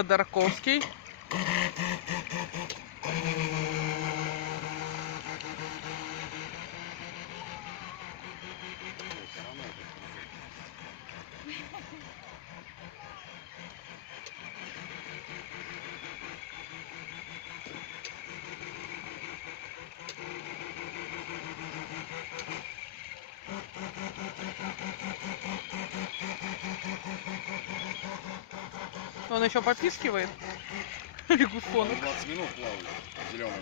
Ходорковский. Он еще попискивает. Лягушонок. 20 минут плавает. Зеленый.